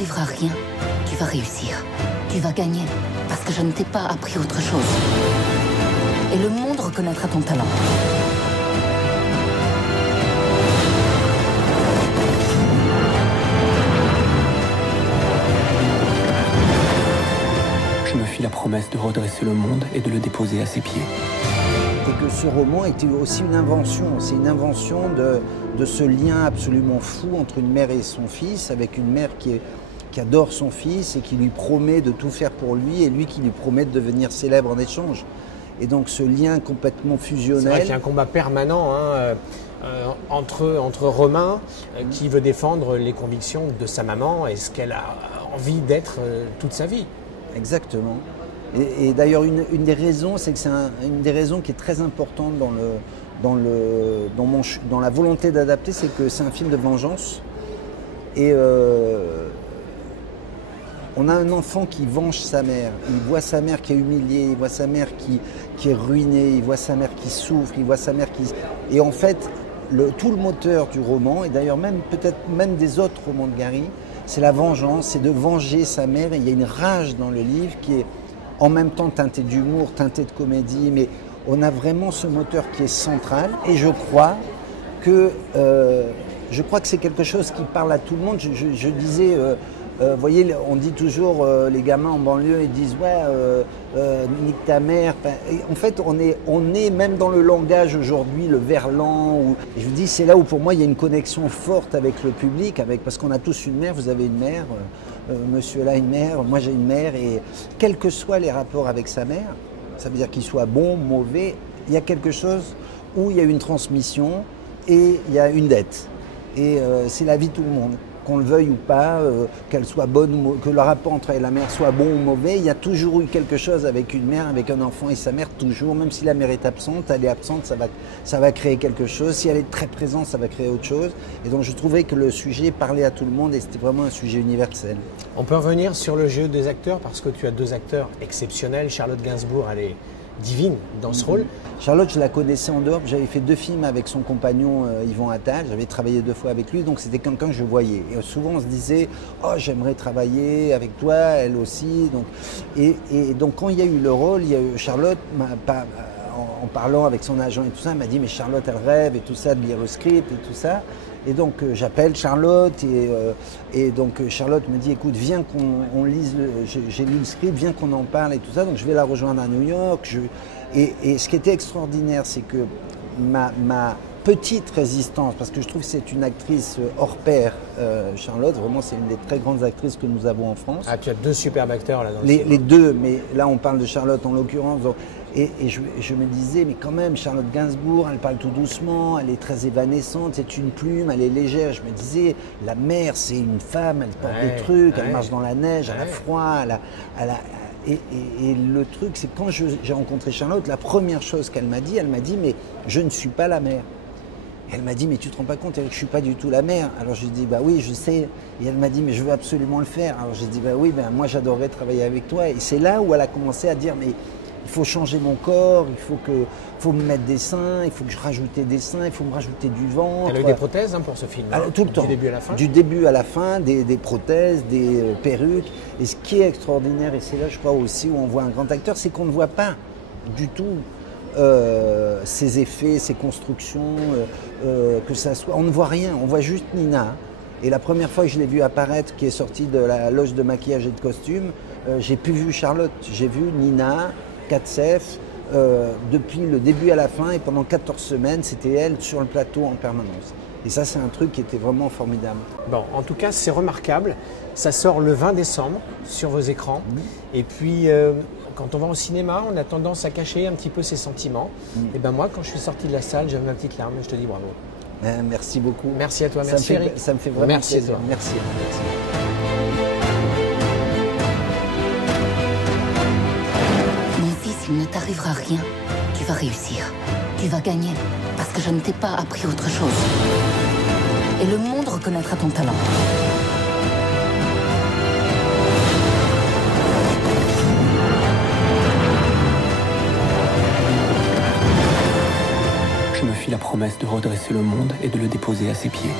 t'arrivera rien. Tu vas réussir. Tu vas gagner. Parce que je ne t'ai pas appris autre chose. Et le monde reconnaîtra ton talent. Je me fis la promesse de redresser le monde et de le déposer à ses pieds. Et que ce roman était aussi une invention. C'est une invention de ce lien absolument fou entre une mère et son fils, avec une mère qui adore son fils et qui lui promet de tout faire pour lui, et lui qui lui promet de devenir célèbre en échange. Et donc ce lien complètement fusionnel. C'est vrai qu'il y a un combat permanent entre Romain, qui veut défendre les convictions de sa maman et ce qu'elle a envie d'être toute sa vie. Exactement. Et d'ailleurs, une des raisons, c'est que c'est une des raisons qui est très importante dans la volonté d'adapter, c'est que c'est un film de vengeance. Et on a un enfant qui venge sa mère. Il voit sa mère qui est humiliée, il voit sa mère qui est ruinée, il voit sa mère qui souffre, il voit sa mère qui... Et en fait, tout le moteur du roman, et d'ailleurs peut-être même des autres romans de Gary, c'est la vengeance, c'est de venger sa mère. Et il y a une rage dans le livre qui est en même temps teintée d'humour, teintée de comédie, mais on a vraiment ce moteur qui est central. Et je crois que c'est quelque chose qui parle à tout le monde. Je disais, vous voyez, on dit toujours, les gamins en banlieue, ils disent « ouais, nique ta mère ». En fait, on est même dans le langage aujourd'hui, le verlan. Et je vous dis, c'est là où pour moi, il y a une connexion forte avec le public, parce qu'on a tous une mère, vous avez une mère, monsieur là a une mère, moi j'ai une mère. Et quels que soient les rapports avec sa mère, ça veut dire qu'il soit bon, mauvais, il y a quelque chose où il y a une transmission et il y a une dette. Et c'est la vie de tout le monde. Qu'on le veuille ou pas, qu'elle soit bonne ou que le rapport entre elle et la mère soit bon ou mauvais, il y a toujours eu quelque chose avec une mère, avec un enfant et sa mère, toujours. Même si la mère est absente, elle est absente, ça va créer quelque chose. Si elle est très présente, ça va créer autre chose. Et donc je trouvais que le sujet parlait à tout le monde et c'était vraiment un sujet universel. On peut revenir sur le jeu des acteurs parce que tu as deux acteurs exceptionnels. Charlotte Gainsbourg, elle est divine dans ce rôle. Charlotte, je la connaissais en dehors. J'avais fait 2 films avec son compagnon Yvan Attal. J'avais travaillé 2 fois avec lui, donc c'était quelqu'un que je voyais. Et souvent, on se disait « Oh, j'aimerais travailler avec toi, elle aussi ». Et donc, quand il y a eu le rôle, Charlotte, en parlant avec son agent et tout ça, elle m'a dit « Mais Charlotte, elle rêve et tout ça, de lire le script et tout ça ». Et donc j'appelle Charlotte et donc Charlotte me dit écoute viens qu'on lise, j'ai lu le script, viens qu'on en parle et tout ça. Donc je vais la rejoindre à New York. Et ce qui était extraordinaire, c'est que ma petite résistance, parce que je trouve que c'est une actrice hors pair, Charlotte, vraiment c'est une des très grandes actrices que nous avons en France. Ah, tu as 2 superbes acteurs là dans le les 2, mais là on parle de Charlotte en l'occurrence. Et je me disais, mais quand même, Charlotte Gainsbourg, elle parle tout doucement, elle est très évanescente, c'est une plume, elle est légère. Je me disais, la mère, c'est une femme, elle porte des trucs, elle marche dans la neige, elle a froid, et le truc, c'est quand j'ai rencontré Charlotte, la première chose qu'elle m'a dit, mais je ne suis pas la mère. Et elle m'a dit, mais tu te rends pas compte, Eric, je suis pas du tout la mère. Alors je lui ai dit, bah oui, je sais. Et elle m'a dit, mais je veux absolument le faire. Alors j'ai dit, bah oui, moi j'adorerais travailler avec toi. Et c'est là où elle a commencé à dire, mais il faut changer mon corps, il faut me mettre des seins, il faut que je rajoute des seins, il faut me rajouter du ventre. Elle a eu des prothèses pour ce film, tout le temps. Du début à la fin. Du début à la fin, des prothèses, des perruques. Et ce qui est extraordinaire, et c'est là je crois aussi où on voit un grand acteur, c'est qu'on ne voit pas du tout ses effets, ses constructions, que ça soit. On ne voit rien, on voit juste Nina. Et la première fois que je l'ai vue apparaître, qui est sortie de la loge de maquillage et de costume, j'ai plus vu Charlotte, j'ai vu Nina, Katsef, depuis le début à la fin, et pendant 14 semaines, c'était elle sur le plateau en permanence. Et ça, c'est un truc qui était vraiment formidable. Bon, en tout cas, c'est remarquable. Ça sort le 20 décembre sur vos écrans. Et puis, quand on va au cinéma, on a tendance à cacher un petit peu ses sentiments. Et ben moi, quand je suis sorti de la salle, j'avais ma petite larme. Je te dis bravo. Merci beaucoup. Merci à toi, merci Eric. Ça me fait vraiment merci plaisir. À toi. Merci. Mon fils, il ne t'arrivera rien. Tu vas réussir. Tu vas gagner. Parce que je ne t'ai pas appris autre chose. Et le monde reconnaîtra ton talent. Je me fis la promesse de redresser le monde et de le déposer à ses pieds.